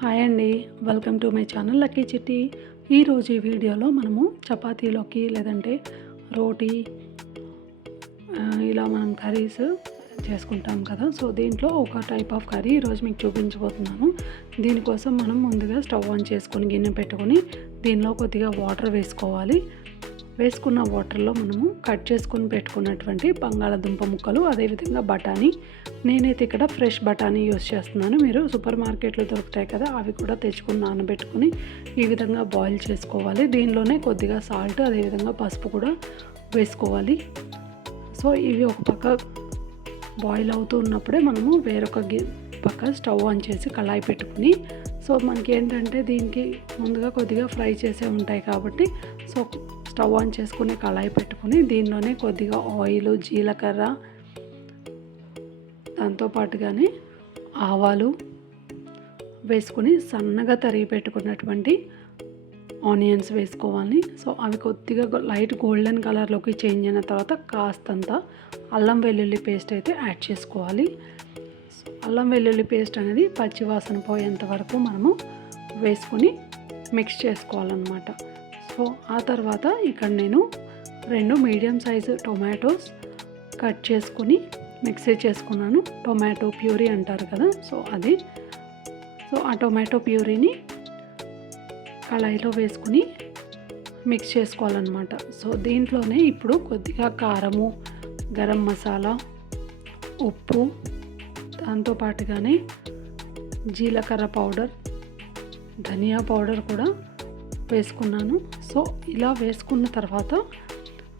Hi అండి, welcome to my channel lucky చిట్టి. ఈరోజు ఈ వీడియోలో మనము చపాతీలోకి లేదంటే రోటీ ఇలా మనం కర్రీస్ చేసుకుంటాం కదా. సో దీంట్లో ఒక టైప్ ఆఫ్ కర్రీ ఈరోజు మీకు చూపించబోతున్నాను. దీనికోసం మనం ముందుగా స్టవ్ ఆన్ చేసుకొని గిన్నె పెట్టుకొని దీనిలో కొద్దిగా వాటర్ వేసుకోవాలి. వేసుకున్న వాటర్లో మనము కట్ చేసుకొని పెట్టుకున్నటువంటి బంగాళాదుంప ముక్కలు, అదేవిధంగా బఠానీ. నేనైతే ఇక్కడ ఫ్రెష్ బఠానీ యూస్ చేస్తున్నాను. మీరు సూపర్ మార్కెట్లో దొరుకుతాయి కదా, అవి కూడా తెచ్చుకొని నానబెట్టుకొని ఈ విధంగా బాయిల్ చేసుకోవాలి. దీనిలోనే కొద్దిగా సాల్ట్, అదేవిధంగా పసుపు కూడా వేసుకోవాలి. సో ఇవి ఒక పక్క బాయిల్ అవుతూ ఉన్నప్పుడే మనము వేరొక పక్క స్టవ్ ఆన్ చేసి కళాయి పెట్టుకుని, సో మనకి ఏంటంటే దీనికి ముందుగా కొద్దిగా ఫ్రై చేసే ఉంటాయి కాబట్టి సో స్టవ్ ఆన్ చేసుకుని కళాయి పెట్టుకుని దీనిలోనే కొద్దిగా ఆయిల్, జీలకర్ర, దాంతోపాటుగానే ఆవాలు వేసుకుని సన్నగా తరిగి పెట్టుకున్నటువంటి ఆనియన్స్ వేసుకోవాలి. సో అవి కొద్దిగా లైట్ గోల్డెన్ కలర్లోకి చేంజ్ అయిన తర్వాత కాస్తంత అల్లం వెల్లుల్లి పేస్ట్ అయితే యాడ్ చేసుకోవాలి. అల్లం వెల్లుల్లి పేస్ట్ అనేది పచ్చివాసన పోయేంత వరకు మనము వేసుకుని మిక్స్ చేసుకోవాలన్నమాట. సో ఆ తర్వాత ఇక్కడ నేను 2 మీడియం సైజు టొమాటోస్ కట్ చేసుకుని మిక్సీ చేసుకున్నాను. టొమాటో ప్యూరీ అంటారు కదా, సో అది. సో ఆ టొమాటో ప్యూరీని కళాయిలో వేసుకుని మిక్స్ చేసుకోవాలన్నమాట. సో దీంట్లోనే ఇప్పుడు కొద్దిగా కారము, గరం మసాలా, ఉప్పు, దాంతోపాటుగానే జీలకర్ర పౌడర్, ధనియా పౌడర్ కూడా వేసుకున్నాను. సో ఇలా వేసుకున్న తర్వాత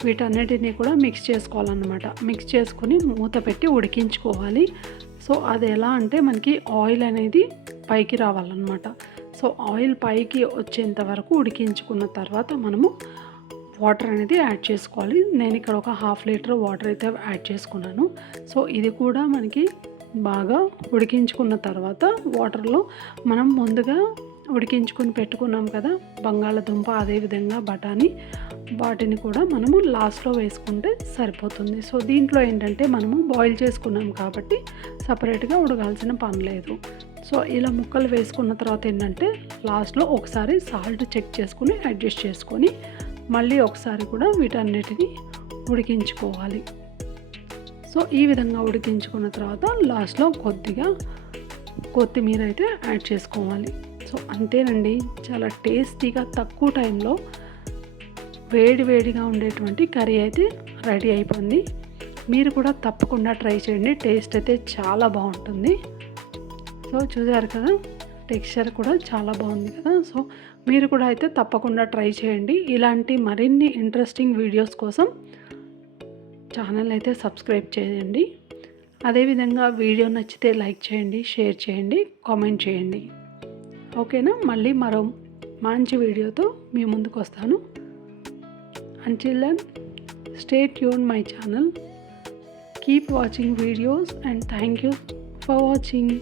వీటన్నిటిని కూడా మిక్స్ చేసుకోవాలన్నమాట. మిక్స్ చేసుకుని మూత పెట్టి ఉడికించుకోవాలి. సో అది ఎలా అంటే మనకి ఆయిల్ అనేది పైకి రావాలన్నమాట. సో ఆయిల్ పైకి వచ్చేంత వరకు ఉడికించుకున్న తర్వాత మనము వాటర్ అనేది యాడ్ చేసుకోవాలి. నేను ఇక్కడ ఒక 1/2 లీటర్ వాటర్ అయితే యాడ్ చేసుకున్నాను. సో ఇది కూడా మనకి బాగా ఉడికించుకున్న తర్వాత వాటర్లో మనం ముందుగా ఉడికించుకొని పెట్టుకున్నాం కదా బంగాళాదుంప, అదేవిధంగా బఠానీ, వాటిని కూడా మనము లాస్ట్లో వేసుకుంటే సరిపోతుంది. సో దీంట్లో ఏంటంటే మనము బాయిల్ చేసుకున్నాం కాబట్టి సపరేట్గా ఉడకాల్సిన పని లేదు. సో ఇలా ముక్కలు వేసుకున్న తర్వాత ఏంటంటే లాస్ట్లో ఒకసారి సాల్ట్ చెక్ చేసుకుని అడ్జస్ట్ చేసుకొని మళ్ళీ ఒకసారి కూడా వీటన్నిటిని ఉడికించుకోవాలి. సో ఈ విధంగా ఉడికించుకున్న తర్వాత లాస్ట్లో కొద్దిగా కొత్తిమీర అయితే యాడ్ చేసుకోవాలి. సో అంతేనండి, చాలా టేస్టీగా తక్కువ టైంలో వేడిగా ఉండేటువంటి కర్రీ అయితే రెడీ అయిపోయింది. మీరు కూడా తప్పకుండా ట్రై చేయండి, టేస్ట్ అయితే చాలా బాగుంటుంది. సో చూసారు కదా, టెక్స్చర్ కూడా చాలా బాగుంది కదా. సో మీరు కూడా అయితే తప్పకుండా ట్రై చేయండి. ఇలాంటి మరిన్ని ఇంట్రెస్టింగ్ వీడియోస్ కోసం ఛానల్ అయితే సబ్స్క్రైబ్ చేయండి. అదేవిధంగా వీడియో నచ్చితే లైక్ చేయండి, షేర్ చేయండి, కామెంట్ చేయండి. ఓకేనా? మళ్ళీ మరో మంచి వీడియోతో మీ ముందుకు వస్తాను. Until then stay tune my channel. Keep watching videos and thank you for watching.